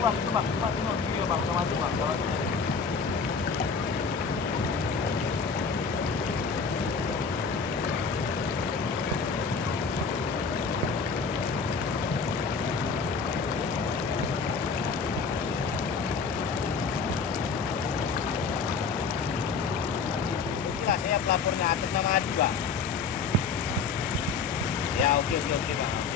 Bang, tengok video bang, sama tu bang, sama tu. Saya pelapornya atas nama Adi, Bang. Ya, oke, Bang.